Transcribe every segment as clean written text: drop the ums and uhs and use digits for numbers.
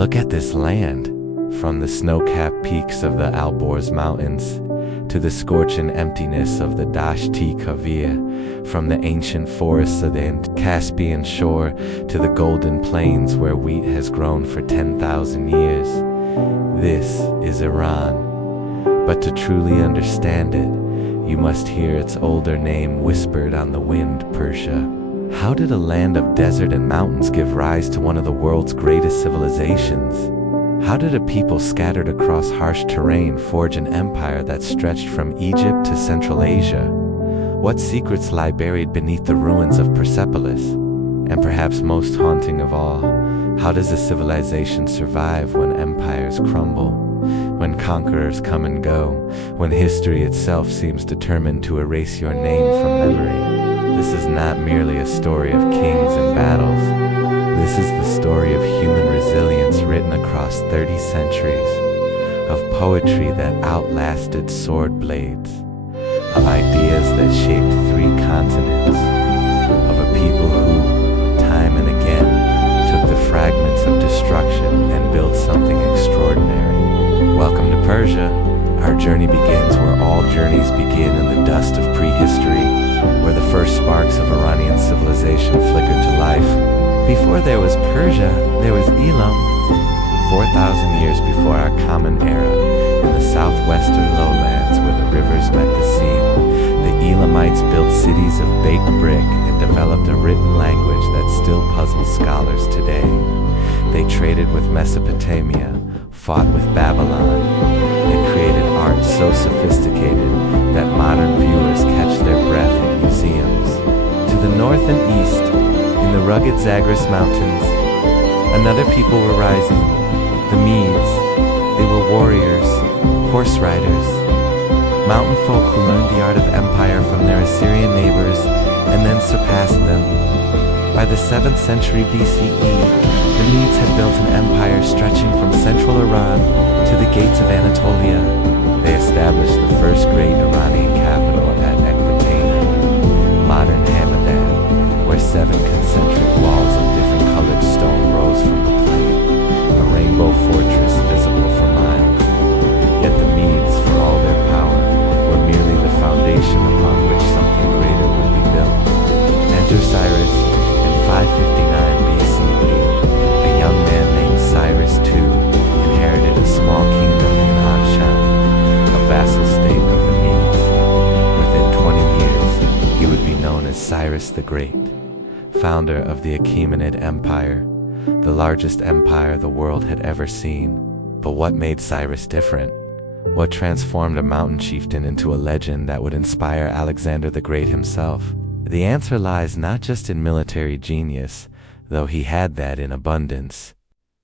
Look at this land, from the snow-capped peaks of the Alborz Mountains to the scorching emptiness of the Dasht-i Kavir, from the ancient forests of the Caspian shore to the golden plains where wheat has grown for 10,000 years. This is Iran. But to truly understand it, you must hear its older name whispered on the wind, Persia. How did a land of desert and mountains give rise to one of the world's greatest civilizations? How did a people scattered across harsh terrain forge an empire that stretched from Egypt to Central Asia? What secrets lie buried beneath the ruins of Persepolis? And perhaps most haunting of all, how does a civilization survive when empires crumble? When conquerors come and go, when history itself seems determined to erase your name from memory? This is not merely a story of kings and battles. This is the story of human resilience written across 30 centuries, of poetry that outlasted sword blades, of ideas that shaped 3 continents, of a people who, time and again, took the fragments of destruction and built something extraordinary. Welcome to Persia. Our journey begins where all journeys begin, in the dust of prehistory, where the first sparks of Iranian civilization flickered to life. Before there was Persia, there was Elam. 4,000 years before our common era, in the southwestern lowlands where the rivers met the sea, the Elamites built cities of baked brick and developed a written language that still puzzles scholars today. They traded with Mesopotamia, fought with Babylon, and created art so sophisticated that modern viewers catch their breath in museums. To the north and east, in the rugged Zagros Mountains, another people were rising, the Medes. They were warriors, horse riders, mountain folk who learned the art of empire from their Assyrian neighbors and then surpassed them. By the 7th century BCE, the Medes had built an empire stretching from central Iran to the gates of Anatolia. They established the first great Iranian capital at Ecbatana, modern Hamadan, where 7 concentric walls of different colored stone rose from the plain, a rainbow fortress visible for miles. Yet the Medes, for all their power, were merely the foundation upon which something greater would be built. Enter Cyrus. In 559 BCE, a young man named Cyrus II inherited a small kingdom in Anshan, a vassal state of the Medes. Within 20 years, he would be known as Cyrus the Great, founder of the Achaemenid Empire, the largest empire the world had ever seen. But what made Cyrus different? What transformed a mountain chieftain into a legend that would inspire Alexander the Great himself? The answer lies not just in military genius, though he had that in abundance.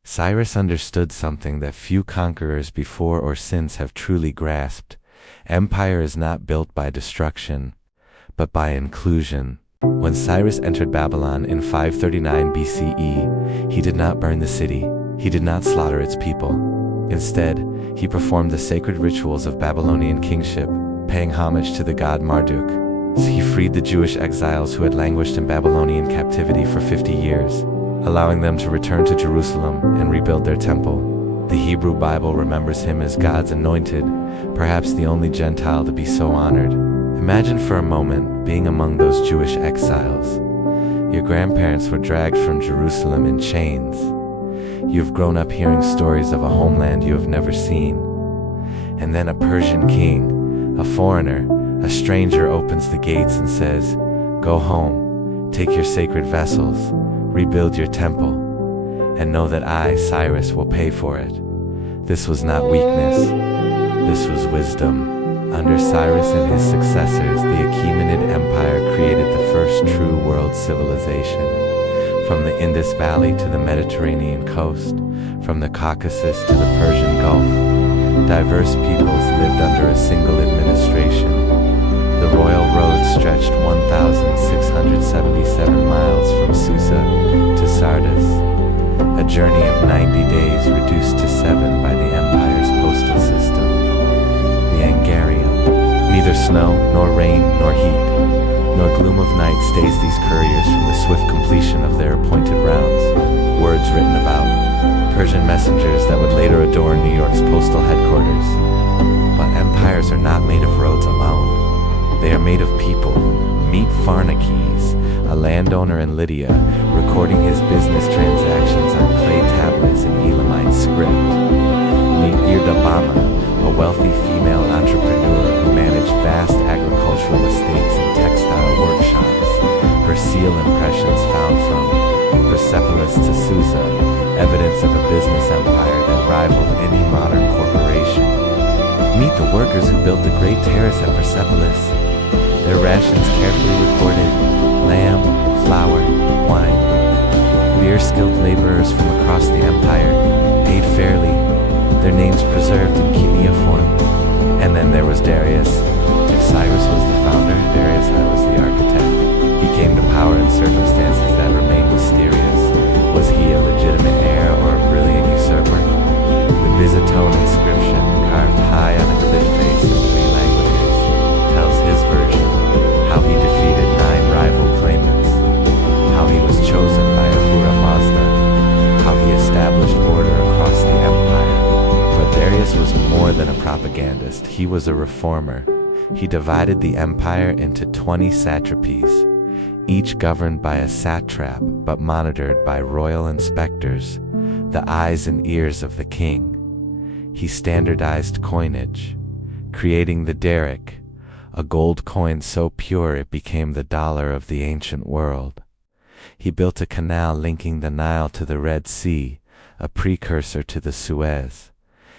Cyrus understood something that few conquerors before or since have truly grasped. Empire is not built by destruction, but by inclusion. When Cyrus entered Babylon in 539 BCE, he did not burn the city. He did not slaughter its people. Instead, he performed the sacred rituals of Babylonian kingship, paying homage to the god Marduk. He freed the Jewish exiles who had languished in Babylonian captivity for 50 years, allowing them to return to Jerusalem and rebuild their temple. The Hebrew Bible remembers him as God's anointed, perhaps the only Gentile to be so honored. Imagine for a moment being among those Jewish exiles. Your grandparents were dragged from Jerusalem in chains. You've grown up hearing stories of a homeland you have never seen. And then a Persian king, a foreigner, a stranger opens the gates and says, "Go home, take your sacred vessels, rebuild your temple, and know that I, Cyrus, will pay for it." This was not weakness, this was wisdom. Under Cyrus and his successors, the Achaemenid Empire created the first true world civilization. From the Indus Valley to the Mediterranean coast, from the Caucasus to the Persian Gulf, diverse peoples lived under a single administration. The royal road stretched 1,677 miles from Susa to Sardis, a journey of 90 days reduced to 7 by the empire's postal system. The Angarium. Neither snow, nor rain, nor heat, nor gloom of night stays these couriers from the swift completion of their appointed rounds. Words written about Persian messengers that would later adorn New York's postal headquarters. But empires are not made of roads alone. They are made of people. Meet Pharnaces, a landowner in Lydia, recording his business transactions on clay tablets in Elamite script. Meet Irdabama, a wealthy female entrepreneur who managed vast agricultural estates and textile workshops. Her seal impressions found from Persepolis to Susa, evidence of a business empire that rivaled any modern corporation. Meet the workers who built the Great Terrace at Persepolis. Their rations carefully recorded: lamb, flour, wine. Beer-skilled laborers from across the empire, paid fairly, their names preserved in cuneiform. And then there was Darius. If Cyrus was the founder, Darius I was the architect. He came to power in circumstances that remain mysterious. Was he a legitimate heir or a brilliant usurper? The Byzantine inscription, carved high on a cliff face in 3 languages, tells his version, how he defeated 9 rival claimants, how he was chosen by Ahura Mazda, how he established order across the empire. But Darius was more than a propagandist, he was a reformer. He divided the empire into 20 satrapies, each governed by a satrap but monitored by royal inspectors, the eyes and ears of the king. He standardized coinage, creating the daric, a gold coin so pure it became the dollar of the ancient world. He built a canal linking the Nile to the Red Sea, a precursor to the Suez.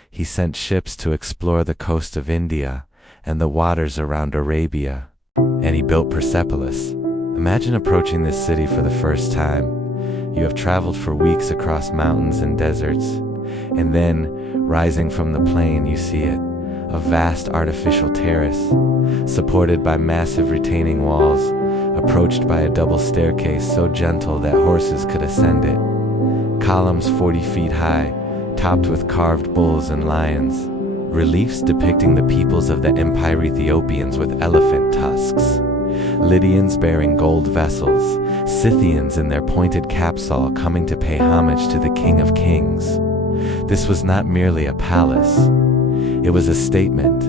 He sent ships to explore the coast of India and the waters around Arabia. And he built Persepolis. Imagine approaching this city for the first time. You have traveled for weeks across mountains and deserts, and then, rising from the plain, you see it, a vast artificial terrace, supported by massive retaining walls, approached by a double staircase so gentle that horses could ascend it. Columns 40 feet high, topped with carved bulls and lions. Reliefs depicting the peoples of the Empire Ethiopians with elephant tusks. Lydians bearing gold vessels, Scythians in their pointed capsule coming to pay homage to the King of Kings. This was not merely a palace. It was a statement.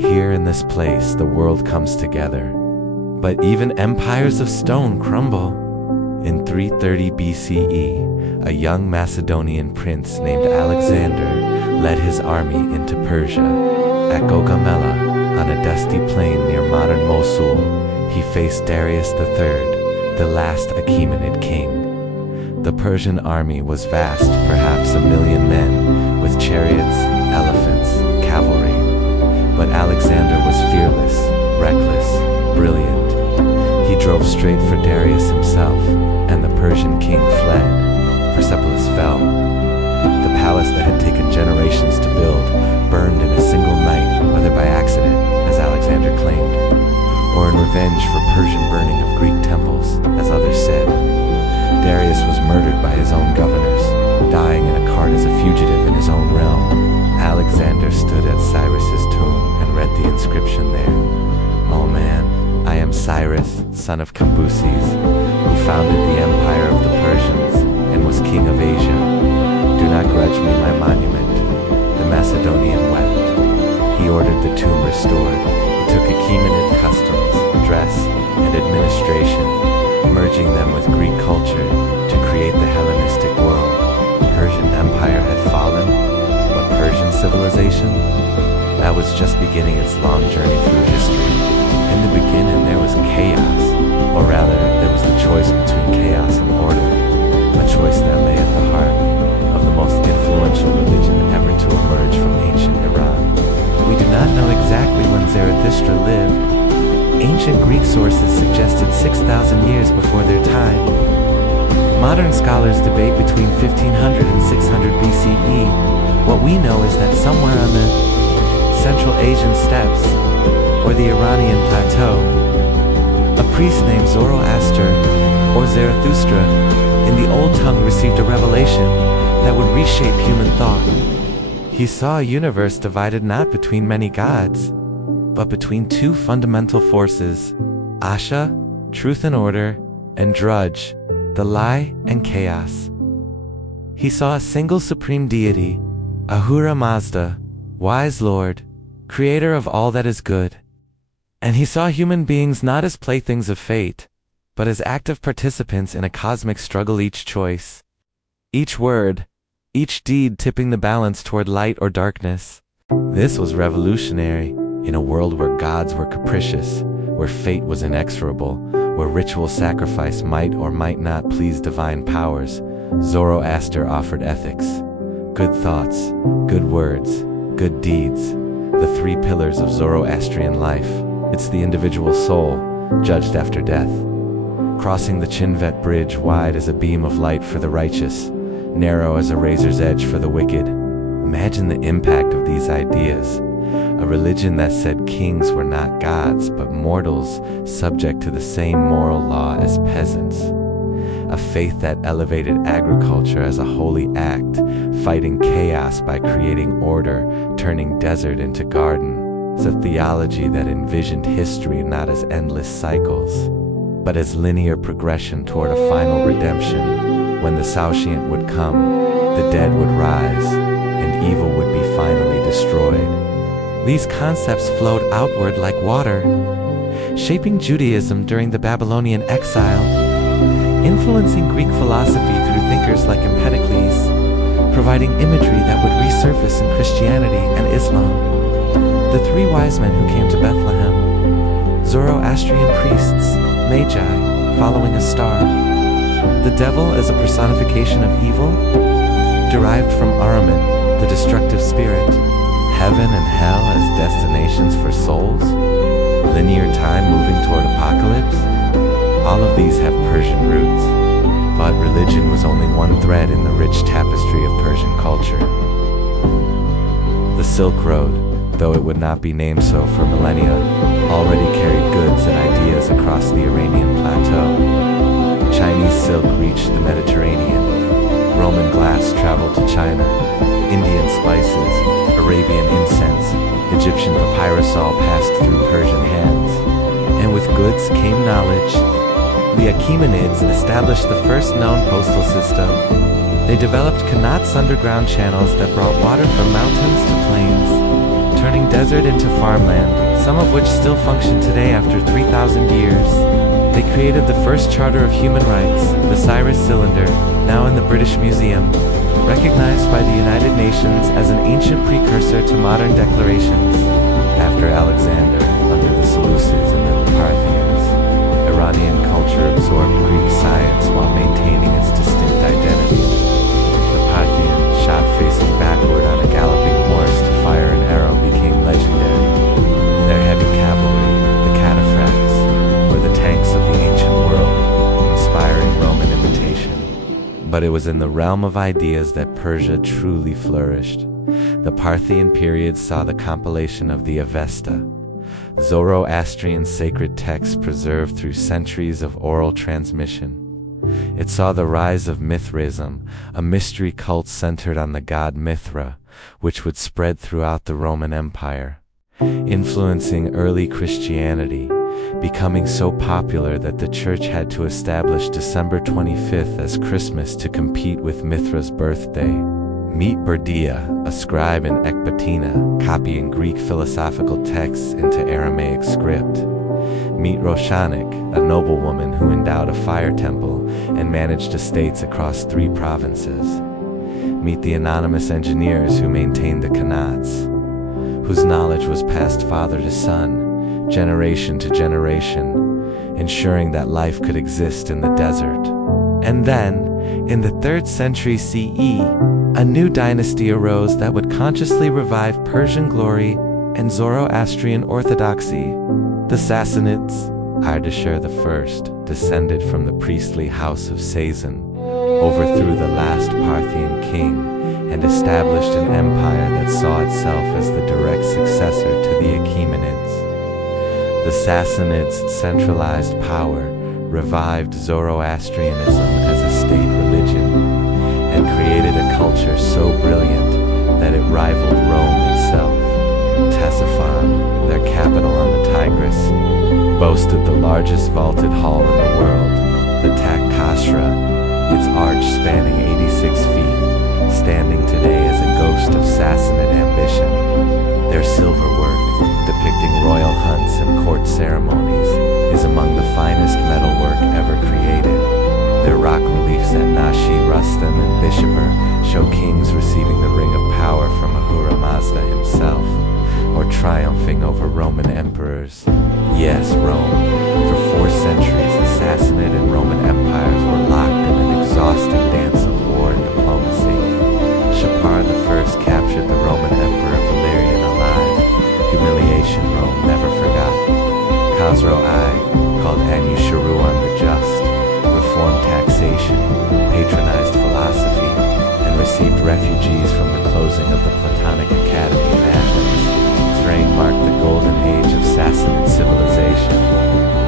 Here in this place the world comes together. But even empires of stone crumble. In 330 BCE, a young Macedonian prince named Alexander led his army into Persia. At Gaugamela, on a dusty plain near modern Mosul, he faced Darius III, the last Achaemenid king. The Persian army was vast, perhaps 1 million men, with chariots, elephants, cavalry. But Alexander was fearless, reckless, brilliant. He drove straight for Darius himself, and the Persian king fled. Persepolis fell. The palace that had taken generations to build burned in a single night, whether by accident, as Alexander claimed, or in revenge for Persian burning of Greek temples, as others said. Darius was murdered by his own governors, dying in a cart as a fugitive in his own realm. Alexander stood at Cyrus's tomb and read the inscription there. "Oh man, I am Cyrus, son of Cambyses, who founded the empire of the Persians and was king of Asia. Do not grudge me my monument." The Macedonian wept. He ordered the tomb restored. He took Achaemenid customs, dress, and administration, merging them with Greek culture to create the Hellenistic world. The Persian Empire had fallen, but Persian civilization? That was just beginning its long journey through history. In the beginning there was chaos, or rather, there was the choice between chaos and order, a choice that lay at the heart of the most influential religion ever to emerge from ancient Iran. We do not know exactly when Zarathustra lived. Ancient Greek sources suggested 6,000 years before their time. Modern scholars debate between 1500 and 600 BCE. What we know is that somewhere on the Central Asian steppes, or the Iranian plateau, a priest named Zoroaster, or Zarathustra, in the Old Tongue received a revelation that would reshape human thought. He saw a universe divided not between many gods, but between 2 fundamental forces, Asha, truth and order, and Drudge, the lie and chaos. He saw a single supreme deity, Ahura Mazda, wise Lord, creator of all that is good. And he saw human beings not as playthings of fate, but as active participants in a cosmic struggle, each choice, each word, each deed tipping the balance toward light or darkness. This was revolutionary in a world where gods were capricious, where fate was inexorable, where ritual sacrifice might or might not please divine powers. Zoroaster offered ethics, good thoughts, good words, good deeds, the three pillars of Zoroastrian life. It's the individual soul, judged after death. Crossing the Chinvet Bridge wide as a beam of light for the righteous, narrow as a razor's edge for the wicked. Imagine the impact of these ideas. A religion that said kings were not gods, but mortals subject to the same moral law as peasants. A faith that elevated agriculture as a holy act, fighting chaos by creating order, turning desert into garden. It's a theology that envisioned history not as endless cycles, but as linear progression toward a final redemption. When the Saoshyant would come, the dead would rise, and evil would be finally destroyed. These concepts flowed outward like water, shaping Judaism during the Babylonian exile, influencing Greek philosophy through thinkers like Empedocles, providing imagery that would resurface in Christianity and Islam. The three wise men who came to Bethlehem, Zoroastrian priests, magi, following a star. The devil as a personification of evil, derived from Ahriman, the destructive spirit. Heaven and hell as destinations for souls. Linear time moving toward apocalypse. All of these have Persian roots, but religion was only one thread in the rich tapestry of Persian culture. The Silk Road, though it would not be named so for millennia, already carried goods and ideas across the Iranian plateau. Chinese silk reached the Mediterranean. Roman glass traveled to China. Indian spices, Arabian incense, Egyptian papyrus all passed through Persian hands. And with goods came knowledge. The Achaemenids established the first known postal system. They developed Qanats underground channels that brought water from mountains to plains, turning desert into farmland, some of which still function today after 3,000 years. They created the first charter of human rights, the Cyrus Cylinder, now in the British Museum, recognized by the United Nations as an ancient precursor to modern declarations. After Alexander, under the Seleucids and then the Parthians, Iranian culture absorbed Greek science while maintaining its distinct identity. The Parthian, shot facing backward on a galloping horse to fire an arrow, became legendary. Their heavy cavalry, the cataphracts, were the tanks of the ancient world, inspiring Roman imitation. But it was in the realm of ideas that Persia truly flourished. The Parthian period saw the compilation of the Avesta, Zoroastrian sacred texts preserved through centuries of oral transmission. It saw the rise of Mithraism, a mystery cult centered on the god Mithra, which would spread throughout the Roman Empire, influencing early Christianity, becoming so popular that the church had to establish December 25th as Christmas to compete with Mithra's birthday. Meet Berdia, a scribe in Ecbatana, copying Greek philosophical texts into Aramaic script. Meet Roshanik, a noblewoman who endowed a fire temple and managed estates across 3 provinces. Meet the anonymous engineers who maintained the Qanats, whose knowledge was passed father to son, generation to generation, ensuring that life could exist in the desert. And then, in the 3rd century CE, a new dynasty arose that would consciously revive Persian glory and Zoroastrian orthodoxy. The Sassanids, Ardashir I, descended from the priestly house of Sazan, overthrew the last Parthian king and established an empire that saw itself as the direct successor to the Achaemenids. The Sassanids' centralized power revived Zoroastrianism as a state religion and created a culture so brilliant that it rivaled Rome itself. Ctesiphon, their capital on the Tigris, boasted the largest vaulted hall in the world, the Tak Kasra, its arch spanning 86 feet, standing today as a ghost of Sassanid ambition. Their silver work, depicting royal hunts and court ceremonies, is among the finest metalwork ever created. Their rock reliefs at Nashi, Rustem, and Bishopur show kings receiving the ring of power from Ahura Mazda himself, or triumphing over Roman emperors. Yes, Rome. For 4 centuries, the Sassanid and Roman empires were locked in an exhausting dance of war and diplomacy. Shapar I captured the Roman emperor Valerian alive, humiliation Rome never forgot. Khosrow I, called Anusharuan the Just, reformed taxation, patronized philosophy, and received refugees from the closing of the Platonic Academy in Athens. His reign marked the golden age of Sassanid civilization.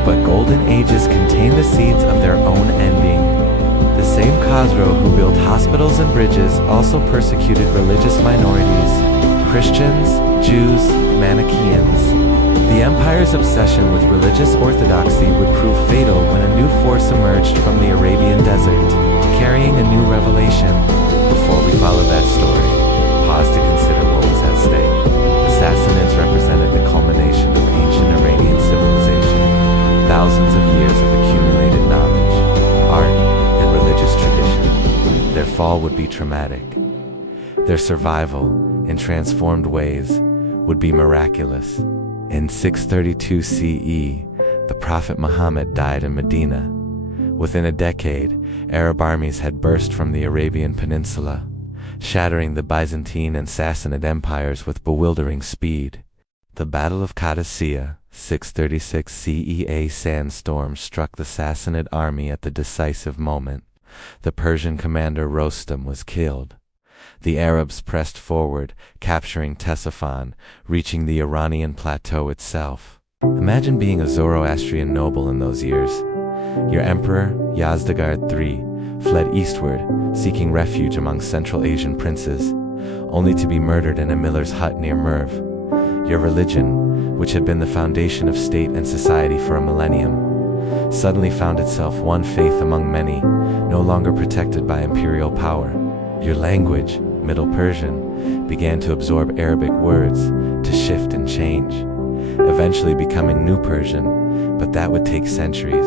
But golden ages contain the seeds of their own ending. The same Khosrow who built hospitals and bridges also persecuted religious minorities, Christians, Jews, Manichaeans. The empire's obsession with religious orthodoxy would prove fatal when a new force emerged from the Arabian desert, carrying a new revelation. Before we follow that story, pause to consider what was at stake. The Sassanids represented the culmination of ancient Iranian civilization, thousands of years of accumulated knowledge, art, and religious tradition. Their fall would be traumatic. Their survival, in transformed ways, would be miraculous. In 632 CE, the Prophet Muhammad died in Medina. Within a decade, Arab armies had burst from the Arabian Peninsula, shattering the Byzantine and Sassanid empires with bewildering speed. The Battle of Qadisiyah, 636 CE. A sandstorm struck the Sassanid army at the decisive moment. The Persian commander Rostam was killed. The Arabs pressed forward, capturing Ctesiphon, reaching the Iranian plateau itself. Imagine being a Zoroastrian noble in those years. Your emperor, Yazdegerd III, fled eastward, seeking refuge among Central Asian princes, only to be murdered in a miller's hut near Merv. Your religion, which had been the foundation of state and society for a millennium, suddenly found itself one faith among many, no longer protected by imperial power. Your language, Middle Persian, began to absorb Arabic words, to shift and change, eventually becoming New Persian, but that would take centuries.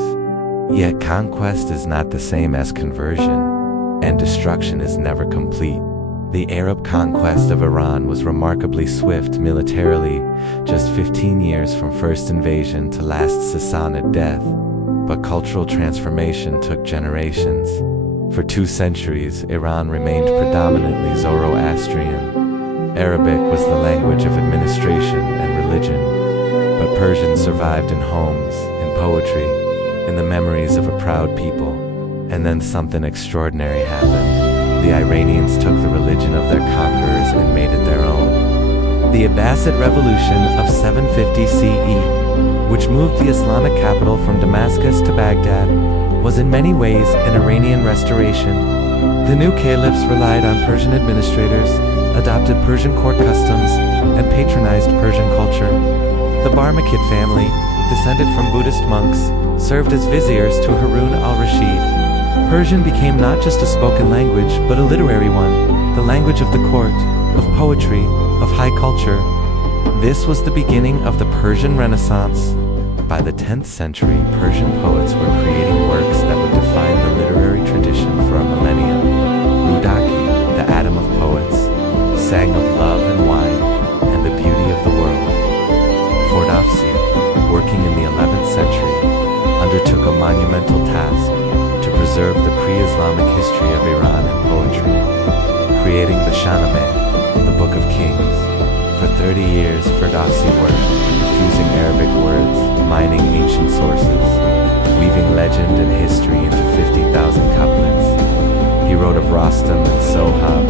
Yet conquest is not the same as conversion, and destruction is never complete. The Arab conquest of Iran was remarkably swift militarily, just 15 years from first invasion to last Sassanid death, but cultural transformation took generations. For 2 centuries, Iran remained predominantly Zoroastrian. Arabic was the language of administration and religion, but Persian survived in homes, in poetry, in the memories of a proud people. And then something extraordinary happened. The Iranians took the religion of their conquerors and made it their own. The Abbasid Revolution of 750 CE, which moved the Islamic capital from Damascus to Baghdad, was in many ways an Iranian restoration. The new caliphs relied on Persian administrators, adopted Persian court customs, and patronized Persian culture. The Barmakid family, descended from Buddhist monks, served as viziers to Harun al-Rashid. Persian became not just a spoken language, but a literary one, the language of the court, of poetry, of high culture. This was the beginning of the Persian Renaissance. By the 10th century, Persian poets were creating works that would define the literary tradition for a millennium. Rudaki, the Adam of poets, sang of love and wine and the beauty of the world. Fordowsi, working in the 11th century, undertook a monumental task to preserve the pre-Islamic history of Iran in poetry, creating the Shahnameh, the Book of Kings. For 30 years, Ferdowsi worked, fusing Arabic words, mining ancient sources, weaving legend and history into 50,000 couplets. He wrote of Rostam and Sohab,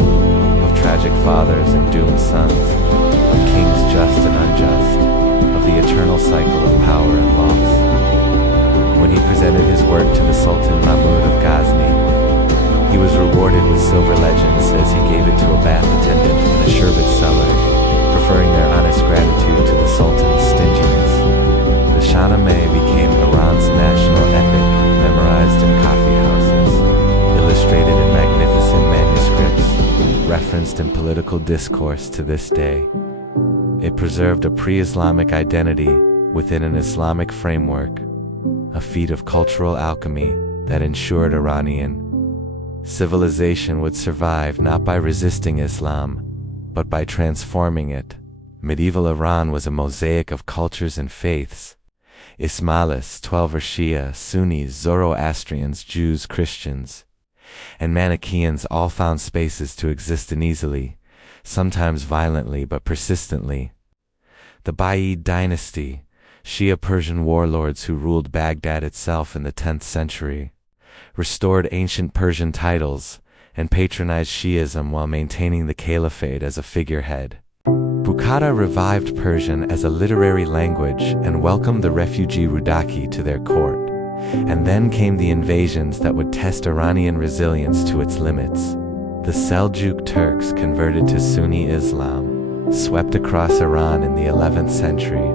of tragic fathers and doomed sons, of kings just and unjust, of the eternal cycle of power and loss. When he presented his work to the Sultan Mahmud of Ghazni, he was rewarded with silver legends as he gave it to a bath attendant in a sherbet cellar, preferring their honest gratitude to the Sultan's stinginess. The Shahnameh became Iran's national epic, memorized in coffee houses, illustrated in magnificent manuscripts, referenced in political discourse to this day. It preserved a pre-Islamic identity within an Islamic framework, a feat of cultural alchemy that ensured Iranian civilization would survive not by resisting Islam, but by transforming it. Medieval Iran was a mosaic of cultures and faiths. Ismailis, Twelver Shia, Sunnis, Zoroastrians, Jews, Christians, and Manichaeans all found spaces to exist uneasily, sometimes violently but persistently. The Buyid dynasty, Shia Persian warlords who ruled Baghdad itself in the 10th century, restored ancient Persian titles and patronized Shi'ism while maintaining the caliphate as a figurehead. Bukhara revived Persian as a literary language and welcomed the refugee Rudaki to their court. And then came the invasions that would test Iranian resilience to its limits. The Seljuk Turks, converted to Sunni Islam, swept across Iran in the 11th century,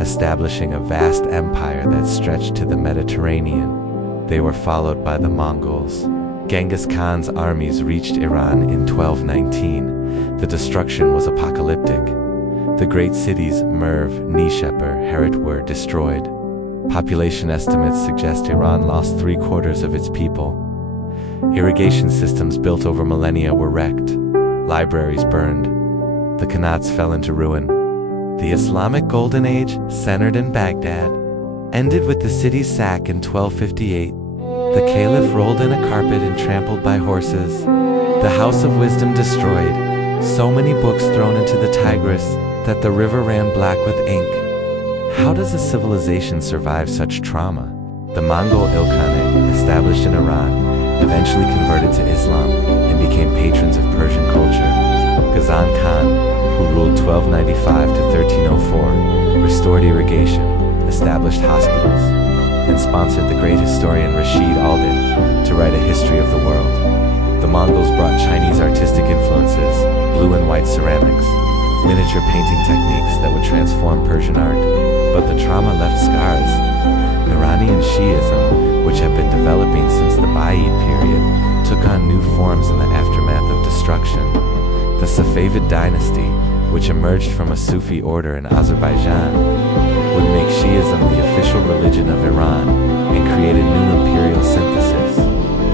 establishing a vast empire that stretched to the Mediterranean. They were followed by the Mongols. Genghis Khan's armies reached Iran in 1219. The destruction was apocalyptic. The great cities Merv, Nishapur, Herat were destroyed. Population estimates suggest Iran lost 3/4 of its people. Irrigation systems built over millennia were wrecked. Libraries burned. The Khanates fell into ruin. The Islamic Golden Age, centered in Baghdad, ended with the city's sack in 1258. The caliph rolled in a carpet and trampled by horses. The House of Wisdom destroyed. So many books thrown into the Tigris that the river ran black with ink. How does a civilization survive such trauma? The Mongol Ilkhanate, established in Iran, eventually converted to Islam and became patrons of Persian culture. Ghazan Khan, who ruled 1295 to 1304, restored irrigation, established hospitals, and sponsored the great historian Rashid Aldan to write a history of the world. The Mongols brought Chinese artistic influences, blue and white ceramics, miniature painting techniques that would transform Persian art, but the trauma left scars. Iranian Shi'ism, which had been developing since the Buyid period, took on new forms in the aftermath of destruction. The Safavid dynasty, which emerged from a Sufi order in Azerbaijan, would make Shi'ism the official religion of Iran and create a new imperial synthesis.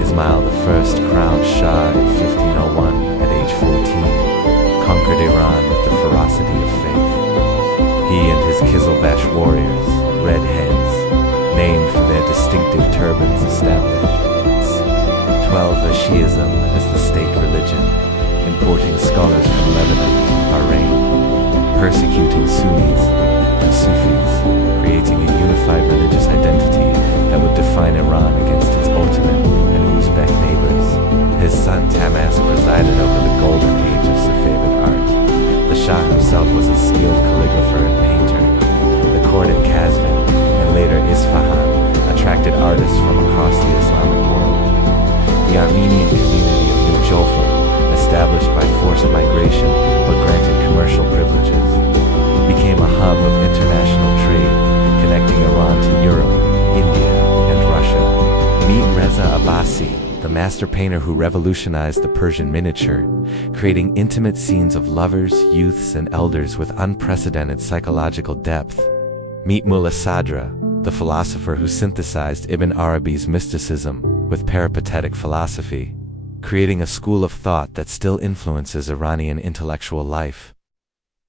Ismail I, crowned Shah in 1501 at age 14, conquered Iran with the ferocity of faith. He and his Kizilbash warriors, red heads, named for their distinctive turbans, established 12 Shi'ism as the state religion, importing scholars from Lebanon, Bahrain, persecuting Sunnis and Sufis, creating a unified religious identity that would define Iran against its Ottoman and Uzbek neighbors. His son Tamas presided over the golden age of Safavid art. The Shah himself was a skilled calligrapher and painter. The court at Kazvin, and later Isfahan, attracted artists from across the Islamic world. The Armenian community of New Jolfa, established by forced migration but granted commercial privileges, became a hub of international trade, connecting Iran to Europe, India, and Russia. Meet Reza Abbasi, the master painter who revolutionized the Persian miniature, creating intimate scenes of lovers, youths, and elders with unprecedented psychological depth. Meet Mullah Sadra, the philosopher who synthesized Ibn Arabi's mysticism with peripatetic philosophy, creating a school of thought that still influences Iranian intellectual life.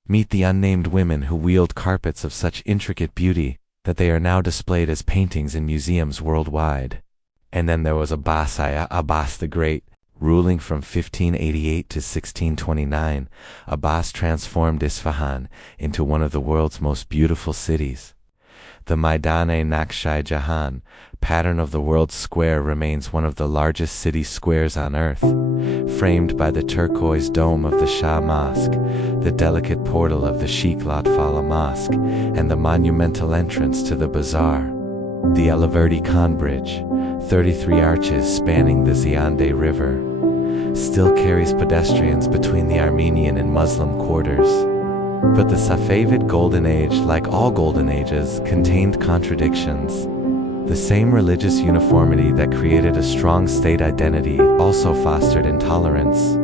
Meet the unnamed women who wield carpets of such intricate beauty that they are now displayed as paintings in museums worldwide. And then there was Abbas the Great, ruling from 1588 to 1629. Abbas transformed Isfahan into one of the world's most beautiful cities. The Maidan-e-Naqsh-i-Jahan, pattern of the world's square, remains one of the largest city squares on earth, framed by the turquoise dome of the Shah Mosque, the delicate portal of the Sheikh Latfala Mosque, and the monumental entrance to the bazaar. The Alaverdi Khan Bridge, 33 arches spanning the Ziande River, still carries pedestrians between the Armenian and Muslim quarters. But the Safavid Golden Age, like all golden ages, contained contradictions. The same religious uniformity that created a strong state identity also fostered intolerance.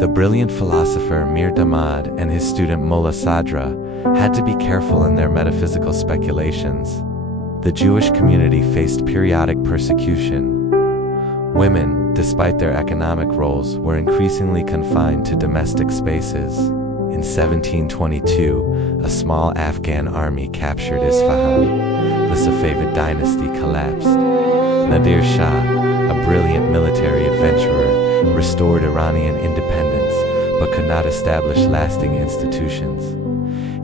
The brilliant philosopher Mir Damad and his student Mullah Sadra had to be careful in their metaphysical speculations. The Jewish community faced periodic persecution. Women, despite their economic roles, were increasingly confined to domestic spaces. In 1722, a small Afghan army captured Isfahan. The Safavid dynasty collapsed. Nadir Shah, a brilliant military adventurer, restored Iranian independence, but could not establish lasting institutions.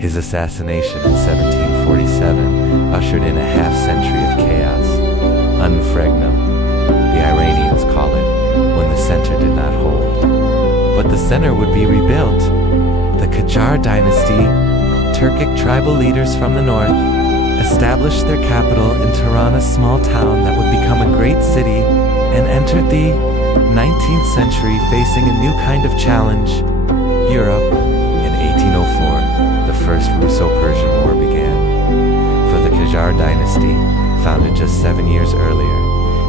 His assassination in 1747 ushered in a half-century of chaos. Unfregnum, the Iranians call it, when the center did not hold. But the center would be rebuilt. The Qajar dynasty, Turkic tribal leaders from the north, established their capital in Tehran, a small town that would become a great city, and entered the 19th century facing a new kind of challenge, Europe. In 1804, the First Russo-Persian War began. For the Qajar dynasty, founded just 7 years earlier,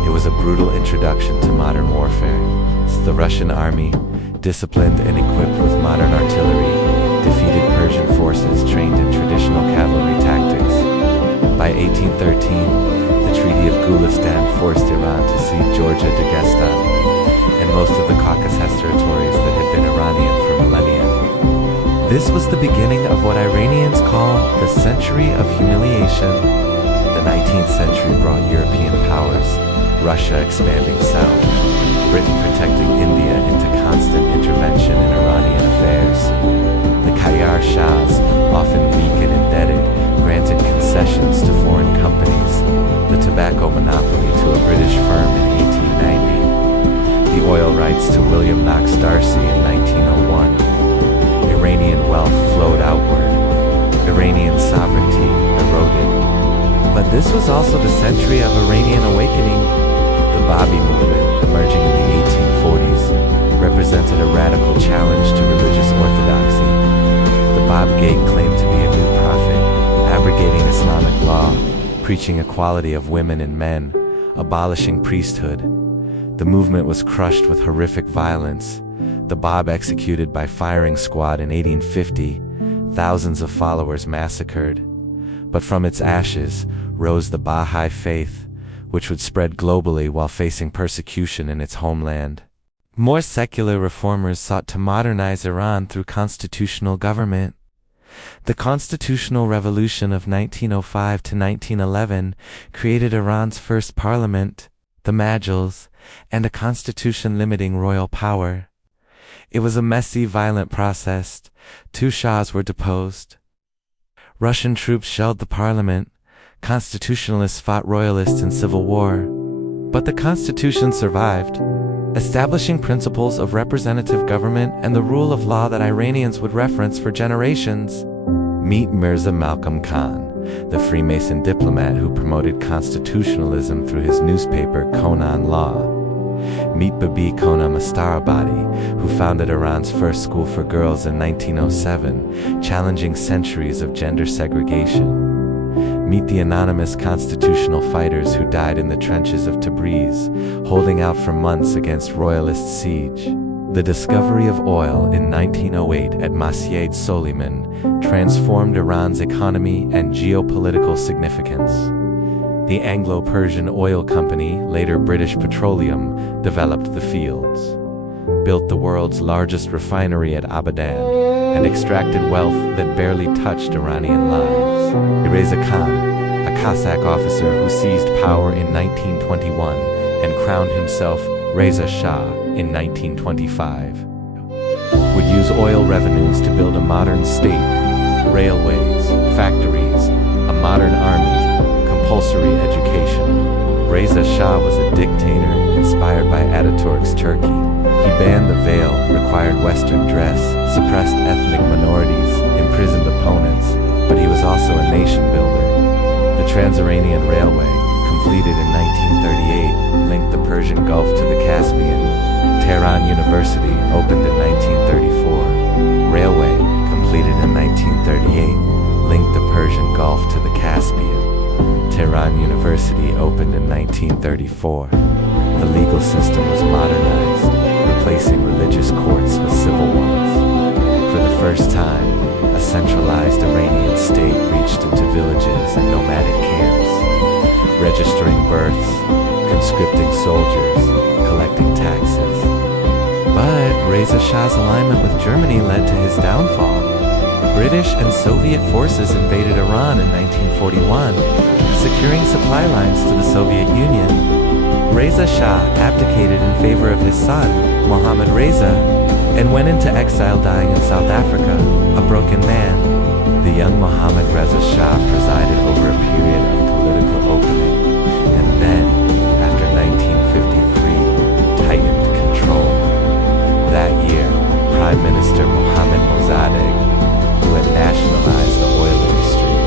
it was a brutal introduction to modern warfare. The Russian army, disciplined and equipped with modern artillery, defeated Persian forces trained in traditional cavalry tactics. By 1813, the Treaty of Gulistan forced Iran to cede Georgia, Dagestan, and most of the Caucasus territories that had been Iranian for millennia. This was the beginning of what Iranians call the Century of Humiliation. The 19th century brought European powers, Russia expanding south, Britain protecting India into constant intervention in Iranian affairs. The Qajar Shahs, often weak and indebted, granted concessions to foreign companies, the tobacco monopoly to a British firm in 1890, the oil rights to William Knox Darcy in 1901. Iranian wealth flowed outward. Iranian sovereignty eroded. But this was also the century of Iranian awakening. The Babi movement, emerging in the 1840s, represented a radical challenge to religious orthodoxy. The Bab Gate claimed to be a new prophet, abrogating Islamic law, preaching equality of women and men, abolishing priesthood. The movement was crushed with horrific violence. The Bab executed by firing squad in 1850, thousands of followers massacred. But from its ashes rose the Baha'i faith, which would spread globally while facing persecution in its homeland. More secular reformers sought to modernize Iran through constitutional government. The Constitutional Revolution of 1905 to 1911 created Iran's first parliament, the Majlis, and a constitution limiting royal power. It was a messy, violent process. 2 shahs were deposed. Russian troops shelled the parliament. Constitutionalists fought royalists in civil war. But the constitution survived, establishing principles of representative government and the rule of law that Iranians would reference for generations. Meet Mirza Malcolm Khan, the Freemason diplomat who promoted constitutionalism through his newspaper Konan Law. Meet Bibi Kona Mastarabadi, who founded Iran's first school for girls in 1907, challenging centuries of gender segregation. Meet the anonymous constitutional fighters who died in the trenches of Tabriz, holding out for months against royalist siege. The discovery of oil in 1908 at Masjid Soliman transformed Iran's economy and geopolitical significance. The Anglo-Persian Oil Company, later British Petroleum, developed the fields, built the world's largest refinery at Abadan, and extracted wealth that barely touched Iranian lives. Reza Khan, a Cossack officer who seized power in 1921 and crowned himself Reza Shah in 1925, would use oil revenues to build a modern state, railways, factories, a modern army, compulsory education. Reza Shah was a dictator inspired by Ataturk's Turkey. He banned the veil, required Western dress, suppressed ethnic minorities, imprisoned opponents, but he was also a nation builder. The Trans-Iranian Railway, completed in 1938, linked the Persian Gulf to the Caspian. Tehran University, opened in 1934. Railway, completed in 1938, linked the Persian Gulf to the Caspian. Tehran University University opened in 1934. The legal system was modernized, replacing religious courts with civil ones. For the first time, a centralized Iranian state reached into villages and nomadic camps, registering births, conscripting soldiers, collecting taxes. But Reza Shah's alignment with Germany led to his downfall. British and Soviet forces invaded Iran in 1941, securing supply lines to the Soviet Union. Reza Shah abdicated in favor of his son, Mohammad Reza, and went into exile, dying in South Africa, a broken man. The young Mohammad Reza Shah presided over a period of political opening, and then, after 1953, tightened control. That year, Prime Minister Mohammad Mossadegh, who had nationalized the oil industry,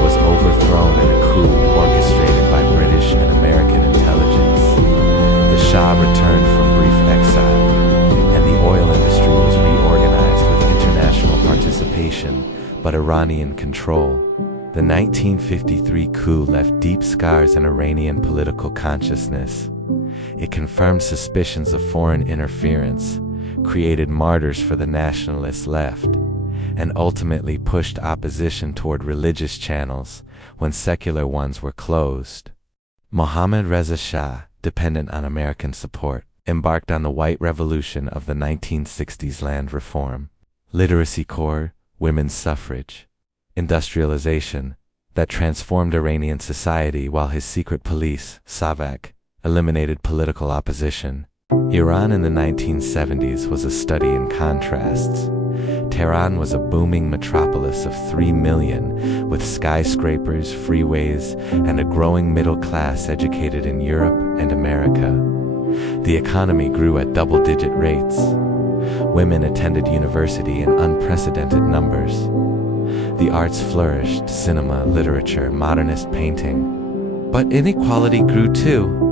was overthrown in a coup orchestrated by British and American intelligence. The Shah returned from brief exile, and the oil industry was reorganized with international participation but Iranian control. The 1953 coup left deep scars in Iranian political consciousness. It confirmed suspicions of foreign interference, created martyrs for the nationalist left, and ultimately pushed opposition toward religious channels when secular ones were closed. Mohammad Reza Shah, dependent on American support, embarked on the White Revolution of the 1960s: land reform, literacy corps, women's suffrage, industrialization, that transformed Iranian society, while his secret police, Savak, eliminated political opposition. Iran in the 1970s was a study in contrasts. Tehran was a booming metropolis of 3 million, with skyscrapers, freeways, and a growing middle class educated in Europe and America. The economy grew at double-digit rates. Women attended university in unprecedented numbers. The arts flourished: cinema, literature, modernist painting. But inequality grew too.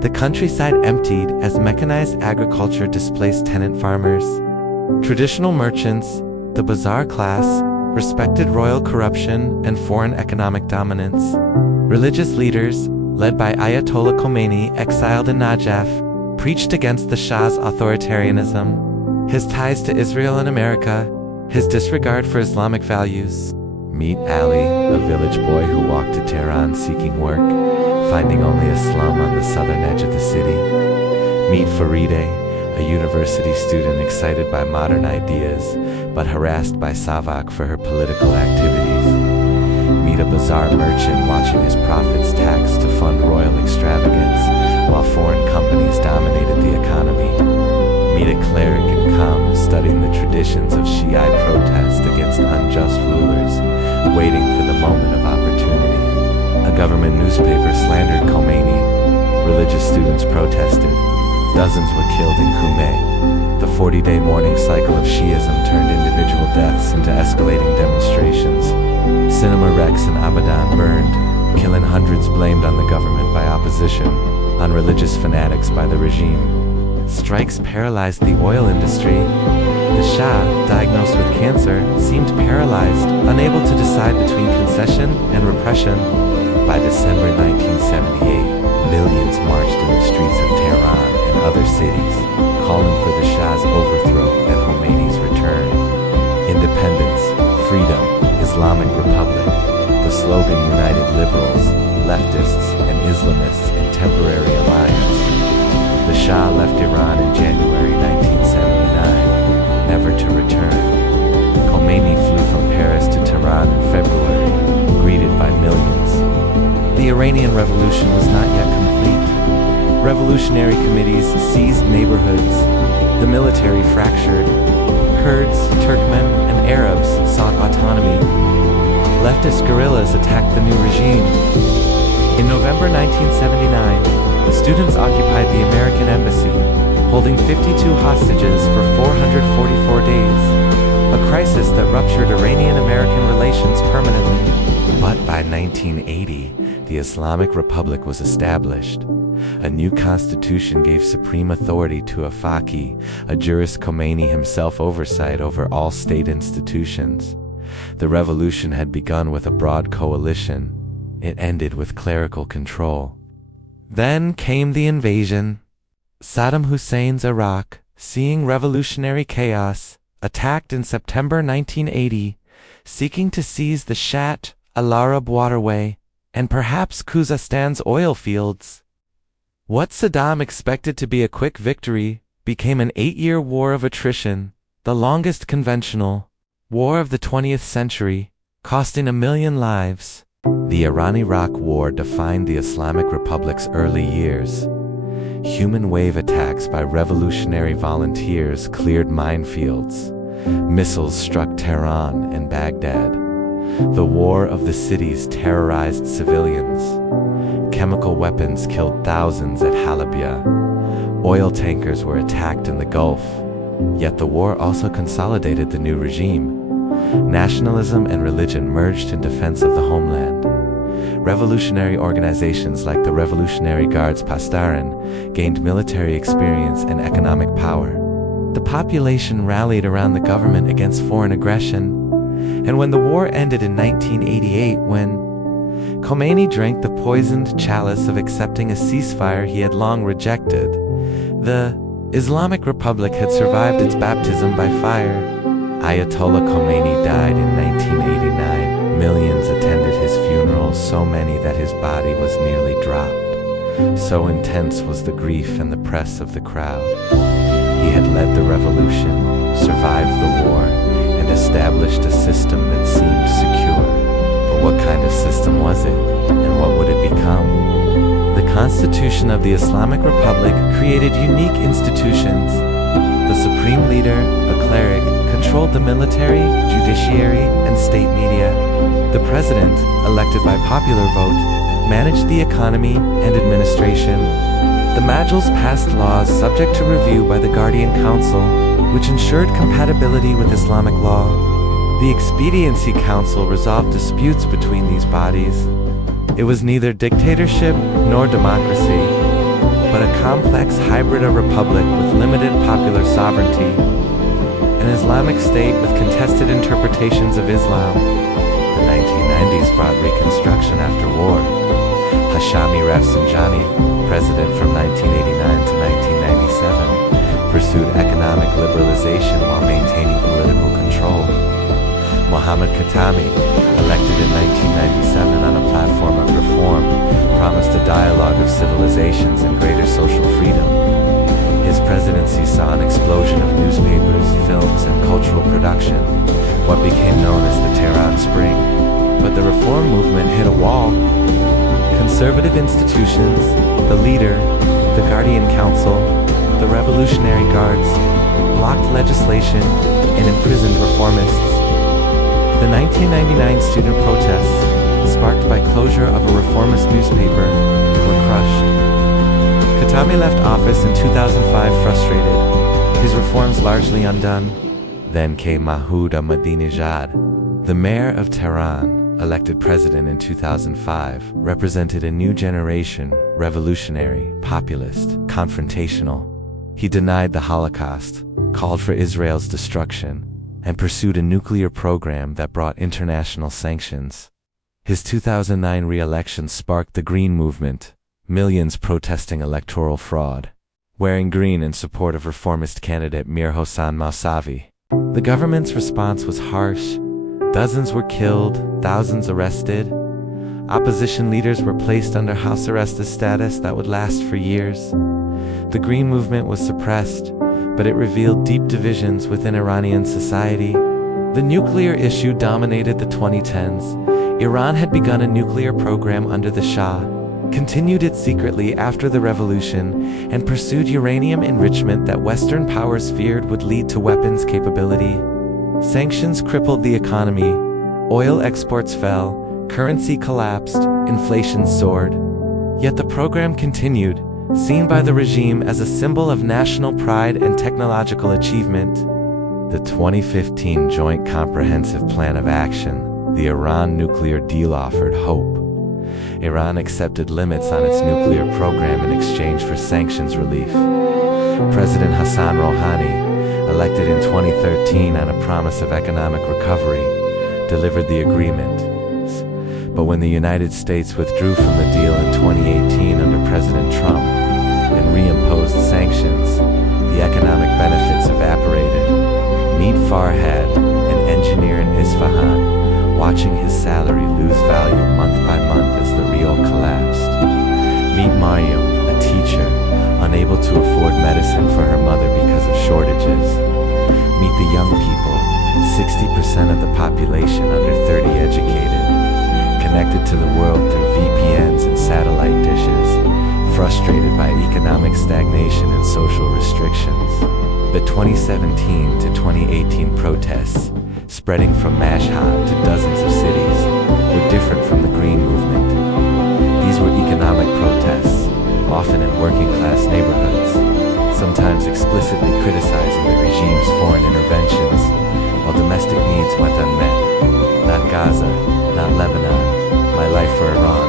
The countryside emptied as mechanized agriculture displaced tenant farmers. Traditional merchants, the bazaar class, respected royal corruption and foreign economic dominance. Religious leaders, led by Ayatollah Khomeini, exiled in Najaf, preached against the Shah's authoritarianism, his ties to Israel and America, his disregard for Islamic values. Meet Ali, a village boy who walked to Tehran seeking work, finding only a slum on the southern edge of the city. Meet Farideh, a university student excited by modern ideas, but harassed by Savak for her political activities. Meet a bazaar merchant watching his profits taxed to fund royal extravagance, while foreign companies dominated the economy. Meet a cleric in Qom studying the traditions of Shiite protest against unjust rulers, waiting for the moment of opportunity. A government newspaper slandered Khomeini. Religious students protested. Dozens were killed in Qumeh. The 40-day mourning cycle of Shiism turned individual deaths into escalating demonstrations. Cinema wrecks in Abadan burned, killing hundreds blamed on the government by opposition, on religious fanatics by the regime. Strikes paralyzed the oil industry. The Shah, diagnosed with cancer, seemed paralyzed, unable to decide between concession and repression. By December 1978, millions marched in the streets of Tehran and other cities, calling for the Shah's overthrow and Khomeini's return. Independence, freedom, Islamic Republic. The slogan united liberals, leftists, and Islamists in temporary alliance. The Shah left Iran in January 1979, never to return. Khomeini flew from Paris to Tehran in February, greeted by millions. The Iranian Revolution was not yet complete. Revolutionary committees seized neighborhoods. The military fractured. Kurds, Turkmen, and Arabs sought autonomy. Leftist guerrillas attacked the new regime. In November 1979, the students occupied the American embassy, holding 52 hostages for 444 days, a crisis that ruptured Iranian-American relations permanently. But by 1980, the Islamic Republic was established. A new constitution gave supreme authority to a faqih, a jurist. Khomeini himself oversight over all state institutions. The revolution had begun with a broad coalition. it ended with clerical control. Then came the invasion. Saddam Hussein's Iraq, seeing revolutionary chaos, attacked in September 1980, seeking to seize the Shat al-Arab waterway and perhaps Khuzastan's oil fields. What Saddam expected to be a quick victory became an 8-year war of attrition, the longest conventional war of the 20th century, costing 1 million lives. The Iran-Iraq War defined the Islamic Republic's early years. Human wave attacks by revolutionary volunteers cleared minefields. Missiles struck Tehran and Baghdad. The War of the Cities terrorized civilians. Chemical weapons killed thousands at Halabja. Oil tankers were attacked in the Gulf. Yet the war also consolidated the new regime. Nationalism and religion merged in defense of the homeland. Revolutionary organizations like the Revolutionary Guards Pasdaran gained military experience and economic power. The population rallied around the government against foreign aggression. And when the war ended in 1988, when Khomeini drank the poisoned chalice of accepting a ceasefire he had long rejected, the Islamic Republic had survived its baptism by fire. Ayatollah Khomeini died in 1989. Millions attended his funeral, so many that his body was nearly dropped. So intense was the grief and the press of the crowd. He had led the revolution, survived the war, and established a system that seemed secure. But what kind of system was it, and what would it become? The Constitution of the Islamic Republic created unique institutions. The supreme leader, a cleric, controlled the military, judiciary, and state media. The president, elected by popular vote, managed the economy and administration. The Majlis passed laws subject to review by the Guardian Council, which ensured compatibility with Islamic law. The Expediency Council resolved disputes between these bodies. It was neither dictatorship nor democracy, but a complex hybrid of republic with limited popular sovereignty. An Islamic state with contested interpretations of Islam. The 1990s brought reconstruction after war. Hashemi Rafsanjani, president from 1989 to 1997, pursued economic liberalization while maintaining political control. Mohammad Khatami, elected in 1997 on a platform of reform, promised a dialogue of civilizations and greater social freedom. His presidency saw an explosion of newspapers, films, and cultural production, what became known as the Tehran Spring. But the reform movement hit a wall. Conservative institutions, the leader, the Guardian Council, the Revolutionary Guards, blocked legislation and imprisoned reformists. The 1999 student protests, sparked by closure of a reformist newspaper, were crushed. Khatami left office in 2005 frustrated, his reforms largely undone. Then came Mahmoud Ahmadinejad, the mayor of Tehran, elected president in 2005, represented a new generation, revolutionary, populist, confrontational. He denied the Holocaust, called for Israel's destruction, and pursued a nuclear program that brought international sanctions. His 2009 re-election sparked the Green Movement, millions protesting electoral fraud, wearing green in support of reformist candidate Mir Hossein Mousavi. The government's response was harsh. Dozens were killed, thousands arrested. Opposition leaders were placed under house arrest status that would last for years. The Green Movement was suppressed, but it revealed deep divisions within Iranian society. The nuclear issue dominated the 2010s. Iran had begun a nuclear program under the Shah, continued it secretly after the revolution, and pursued uranium enrichment that Western powers feared would lead to weapons capability. Sanctions crippled the economy. Oil exports fell, currency collapsed, inflation soared. Yet the program continued, seen by the regime as a symbol of national pride and technological achievement. The 2015 Joint Comprehensive Plan of Action, the Iran nuclear deal, offered hope. Iran accepted limits on its nuclear program in exchange for sanctions relief. President Hassan Rouhani, elected in 2013 on a promise of economic recovery, delivered the agreement. But when the United States withdrew from the deal in 2018 under President Trump and reimposed sanctions, the economic benefits evaporated. Meet Farhad, an engineer in Isfahan, watching his salary lose value month by month as the rial collapsed. Meet Mariam, a teacher, unable to afford medicine for her mother because of shortages. Meet the young people, 60% of the population under 30 educated, connected to the world through VPNs and satellite dishes, frustrated by economic stagnation and social restrictions. The 2017 to 2018 protests, spreading from Mashhad to dozens of cities, were different from the Green Movement. These were economic protests, often in working-class neighborhoods, sometimes explicitly criticizing the regime's foreign interventions, while domestic needs went unmet. Not Gaza, not Lebanon, my life for Iran.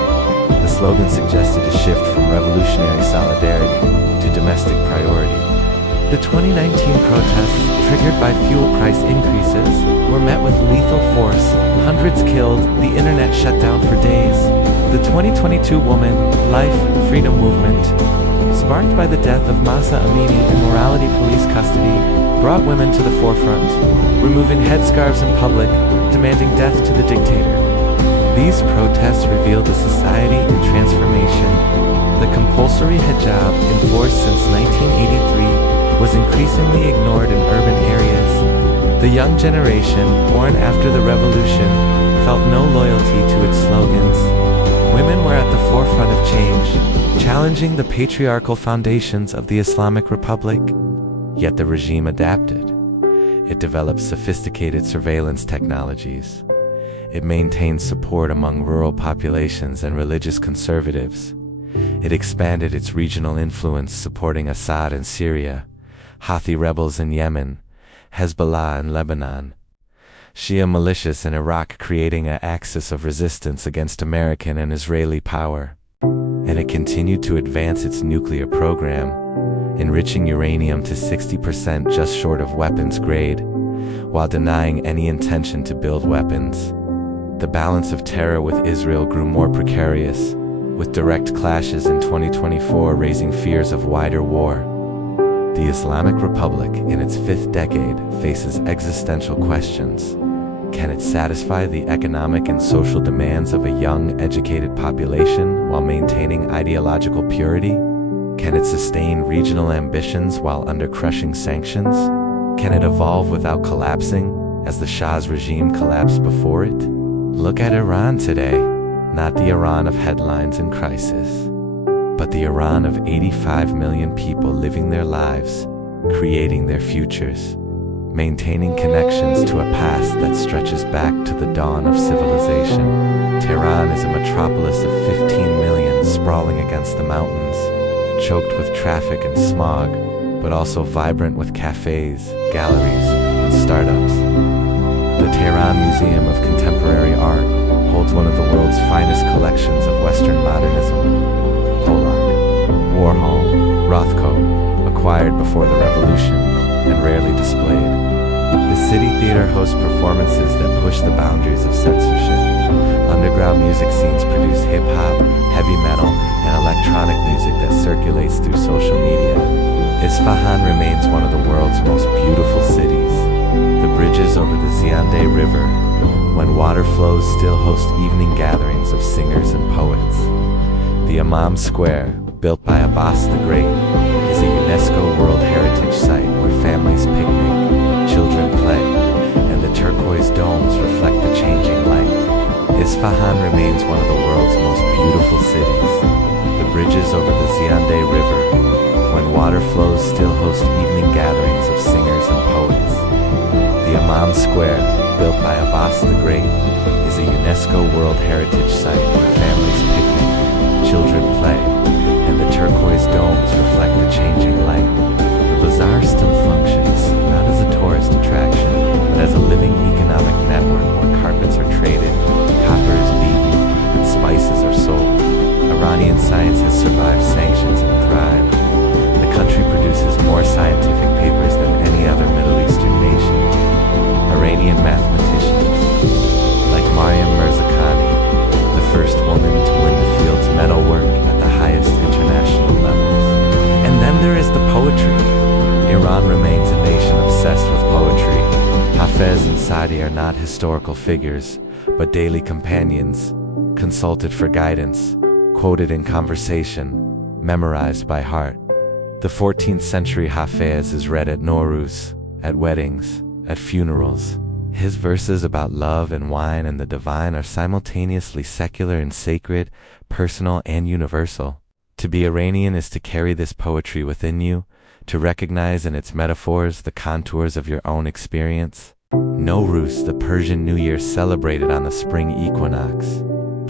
The slogan suggested a shift from revolutionary solidarity to domestic priority. The 2019 protests, triggered by fuel price increases, were met with lethal force. Hundreds killed, the internet shut down for days. The 2022 Woman, Life, Freedom movement, sparked by the death of Mahsa Amini in morality police custody, brought women to the forefront, removing headscarves in public, demanding death to the dictator. These protests revealed a society in transformation. The compulsory hijab, enforced since 1983, was increasingly ignored in urban areas. The young generation, born after the revolution, felt no loyalty to its slogans. Women were at the forefront of change, challenging the patriarchal foundations of the Islamic Republic. Yet the regime adapted. It developed sophisticated surveillance technologies. It maintained support among rural populations and religious conservatives. It expanded its regional influence, supporting Assad in Syria, Houthi rebels in Yemen, Hezbollah in Lebanon, Shia militias in Iraq, creating an axis of resistance against American and Israeli power. And it continued to advance its nuclear program, enriching uranium to 60%, just short of weapons grade, while denying any intention to build weapons. The balance of terror with Israel grew more precarious, with direct clashes in 2024 raising fears of wider war. The Islamic Republic, in its fifth decade, faces existential questions. Can it satisfy the economic and social demands of a young, educated population while maintaining ideological purity? Can it sustain regional ambitions while under crushing sanctions? Can it evolve without collapsing, as the Shah's regime collapsed before it? Look at Iran today, not the Iran of headlines and crisis, but the Iran of 85 million people living their lives, creating their futures, maintaining connections to a past that stretches back to the dawn of civilization. Tehran is a metropolis of 15 million sprawling against the mountains, choked with traffic and smog, but also vibrant with cafes, galleries, and startups. The Tehran Museum of Contemporary Art holds one of the world's finest collections of Western modernism. Pollock, Warhol, Rothko, acquired before the revolution and rarely displayed. The City Theater hosts performances that push the boundaries of censorship. Underground music scenes produce hip-hop, heavy metal, and electronic music that circulates through social media. Isfahan remains one of the world's most beautiful cities. The bridges over the Ziande River, when water flows, still host evening gatherings of singers and poets. The Imam Square, built by Abbas the Great, is a UNESCO World Heritage Site where families picnic, children play, and the turquoise domes reflect the changing light. Isfahan remains one of the world's most beautiful cities. The bridges over the Ziande River, when water flows, still host evening gatherings of singers and poets. The Imam Square, built by Abbas the Great, is a UNESCO World Heritage Site where families picnic, children play, and the turquoise domes reflect the changing light. The bazaar still functions, not as a tourist attraction, but as a living economic network where carpets are traded, copper is beaten, and spices are sold. Iranian science has survived sanctions and thrived. The country produces more scientific papers than any other Middle Eastern nation. Iranian mathematicians, like Mariam Mirzakhani, the not historical figures, but daily companions, consulted for guidance, quoted in conversation, memorized by heart. The 14th century Hafiz is read at Nowruz, at weddings, at funerals. His verses about love and wine and the divine are simultaneously secular and sacred, personal and universal. To be Iranian is to carry this poetry within you, to recognize in its metaphors the contours of your own experience. Nowruz, the Persian New Year celebrated on the spring equinox,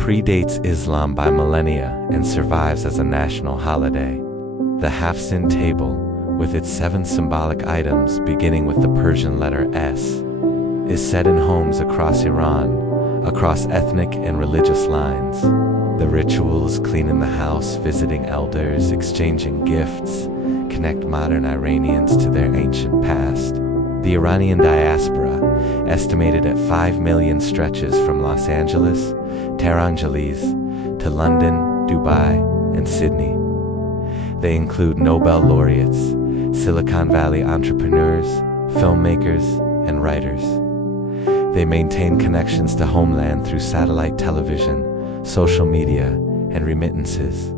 predates Islam by millennia and survives as a national holiday. The Hafsin table, with its 7 symbolic items beginning with the Persian letter S, is set in homes across Iran, across ethnic and religious lines. The rituals, cleaning the house, visiting elders, exchanging gifts, connect modern Iranians to their ancient past. The Iranian diaspora, estimated at 5 million, stretches from Los Angeles, Tehrangeles, to London, Dubai, and Sydney. They include Nobel laureates, Silicon Valley entrepreneurs, filmmakers, and writers. They maintain connections to homeland through satellite television, social media, and remittances.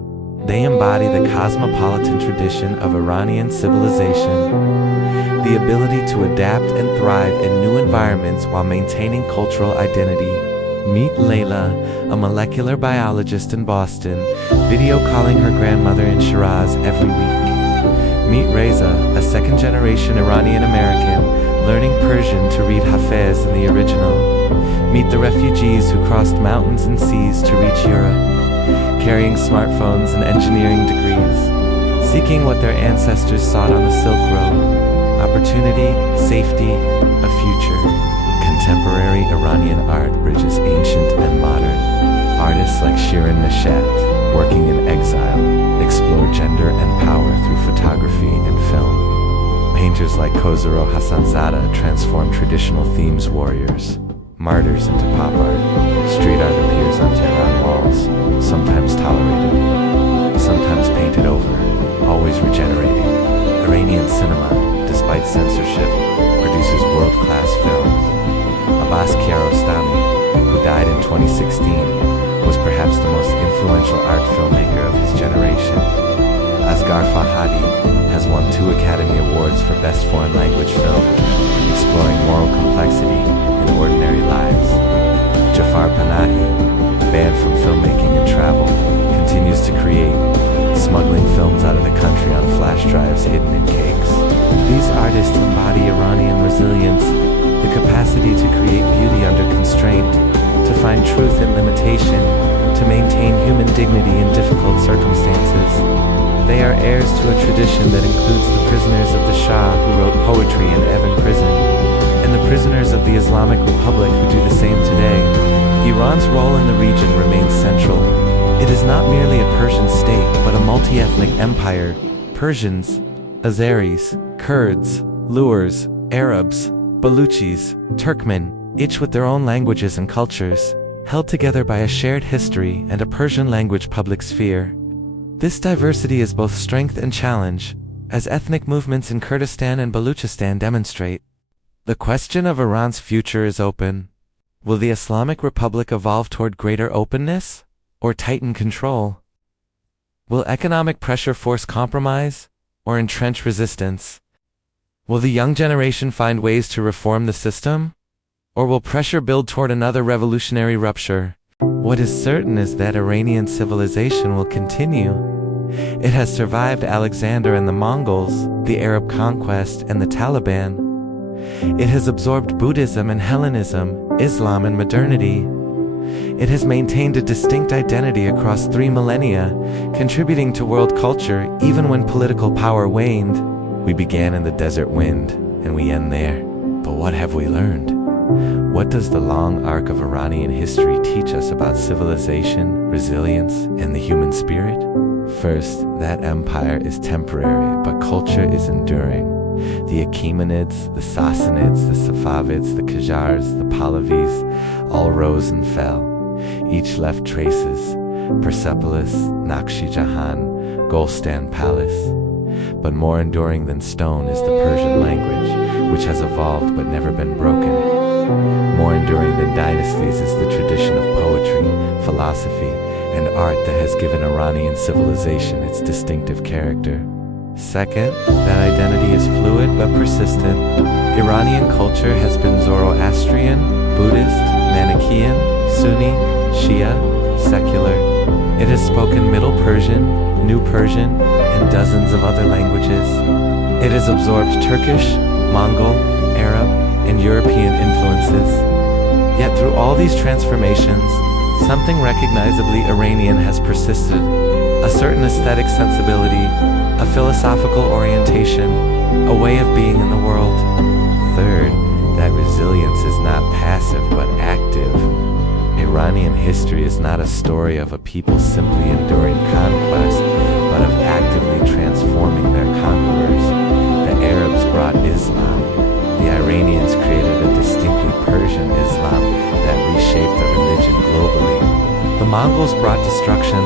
They embody the cosmopolitan tradition of Iranian civilization, the ability to adapt and thrive in new environments while maintaining cultural identity. Meet Layla, a molecular biologist in Boston, video calling her grandmother in Shiraz every week. Meet Reza, a second-generation Iranian-American, learning Persian to read Hafiz in the original. Meet the refugees who crossed mountains and seas to reach Europe, carrying smartphones and engineering degrees, seeking what their ancestors sought on the Silk Road: opportunity, safety, a future. Contemporary Iranian art bridges ancient and modern. Artists like Shirin Neshat, working in exile, explore gender and power through photography and film. Painters like Khosrow Hassanzada transform traditional themes warriors, martyrs into pop art. Street art appears on Tehran walls, sometimes tolerated, sometimes painted over, always regenerating. Iranian cinema, despite censorship, produces world-class films. Abbas Kiarostami, who died in 2016, was perhaps the most influential art filmmaker of his generation. Asghar Farhadi has won 2 Academy Awards for Best Foreign Language Film, exploring moral complexity in ordinary lives. Jafar Panahi, banned from filmmaking and travel, continues to create, smuggling films out of the country on flash drives hidden in cakes. These artists embody Iranian resilience, the capacity to create beauty under constraint, to find truth in limitation, to maintain human dignity in difficult circumstances. They are heirs to a tradition that includes the prisoners of the Shah who wrote poetry in Evin prison, and the prisoners of the Islamic Republic who do the same today. Iran's role in the region remains central. It is not merely a Persian state, but a multi-ethnic empire. Persians, Azeris, Kurds, Lurs, Arabs, Baluchis, Turkmen, each with their own languages and cultures, held together by a shared history and a Persian language public sphere. This diversity is both strength and challenge, as ethnic movements in Kurdistan and Baluchistan demonstrate. The question of Iran's future is open. Will the Islamic Republic evolve toward greater openness, or tighten control? Will economic pressure force compromise, or entrench resistance? Will the young generation find ways to reform the system? Or will pressure build toward another revolutionary rupture? What is certain is that Iranian civilization will continue. It has survived Alexander and the Mongols, the Arab conquest, and the Taliban. It has absorbed Buddhism and Hellenism, Islam and modernity. It has maintained a distinct identity across 3 millennia, contributing to world culture even when political power waned. We began in the desert wind, and we end there. But what have we learned? What does the long arc of Iranian history teach us about civilization, resilience, and the human spirit? First, that empire is temporary, but culture is enduring. The Achaemenids, the Sassanids, the Safavids, the Qajars, the Pahlavis, all rose and fell. Each left traces: Persepolis, Naqshi Jahan, Golstan Palace. But more enduring than stone is the Persian language, which has evolved but never been broken. More enduring than dynasties is the tradition of poetry, philosophy, and art that has given Iranian civilization its distinctive character. Second, that identity is fluid but persistent. Iranian culture has been Zoroastrian, Buddhist, Manichaean, Sunni, Shia, secular. It has spoken Middle Persian, New Persian, and dozens of other languages. It has absorbed Turkish, Mongol, Arab, and European influences. Yet through all these transformations, something recognizably Iranian has persisted. A certain aesthetic sensibility, a philosophical orientation, a way of being in the world. Third, that resilience is not passive but active. Iranian history is not a story of a people simply enduring conquest, but of actively transforming their conquerors. The Arabs brought Islam. The Iranians created a distinctly Persian Islam that reshaped the religion globally. The Mongols brought destruction.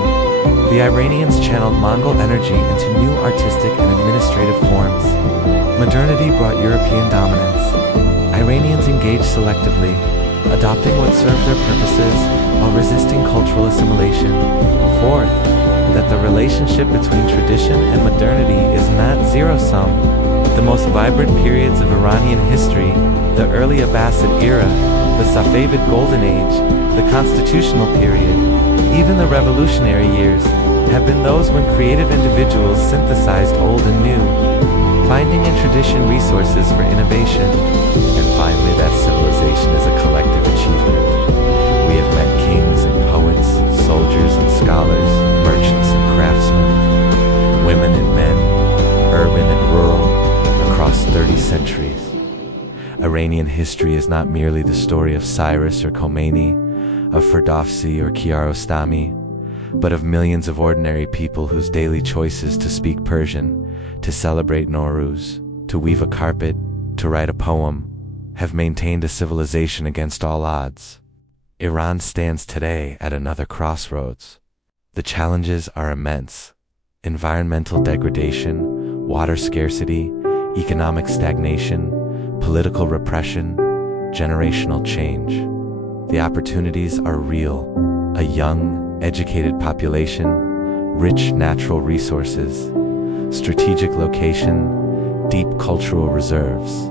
The Iranians channeled Mongol energy into new artistic and administrative forms. Modernity brought European dominance. Iranians engaged selectively, adopting what served their purposes while resisting cultural assimilation. Fourth, that the relationship between tradition and modernity is not zero-sum. The most vibrant periods of Iranian history, the early Abbasid era, the Safavid Golden Age, the Constitutional period, even the revolutionary years, have been those when creative individuals synthesized old and new, finding in tradition resources for innovation. And finally, that civilization is a collective achievement. We have met kings and poets, soldiers and scholars, merchants and craftsmen, women and men, urban and rural, across 30 centuries. Iranian history is not merely the story of Cyrus or Khomeini, of Ferdowsi or Kiarostami, but of millions of ordinary people whose daily choices to speak Persian, to celebrate Nowruz, to weave a carpet, to write a poem, have maintained a civilization against all odds. Iran stands today at another crossroads. The challenges are immense: environmental degradation, water scarcity, economic stagnation, political repression, generational change. The opportunities are real: a young, educated population, rich natural resources, strategic location, deep cultural reserves.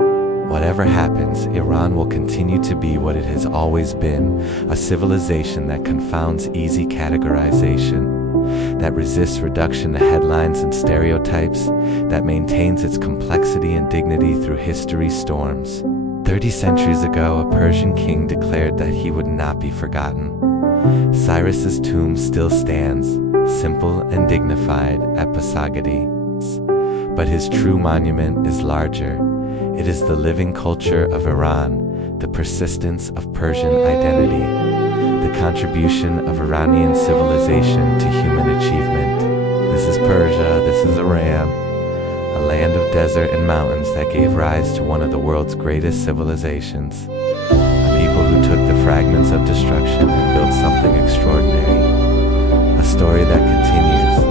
Whatever happens, Iran will continue to be what it has always been, a civilization that confounds easy categorization, that resists reduction to headlines and stereotypes, that maintains its complexity and dignity through history's storms. 30 centuries ago, a Persian king declared that he would not be forgotten. Cyrus's tomb still stands, simple and dignified, at Pasagadi. But his true monument is larger. It is the living culture of Iran, the persistence of Persian identity, the contribution of Iranian civilization to human achievement. This is Persia, this is Iran, a land of desert and mountains that gave rise to one of the world's greatest civilizations. A people who took the fragments of destruction and built something extraordinary. A story that continues,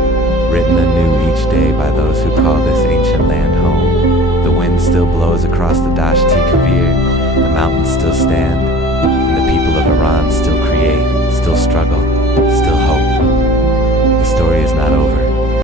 written anew each day by those who call this ancient land home. The wind still blows across the Dasht-e Kavir, the mountains still stand, and the people of Iran still create, still struggle, still hope. The story is not over.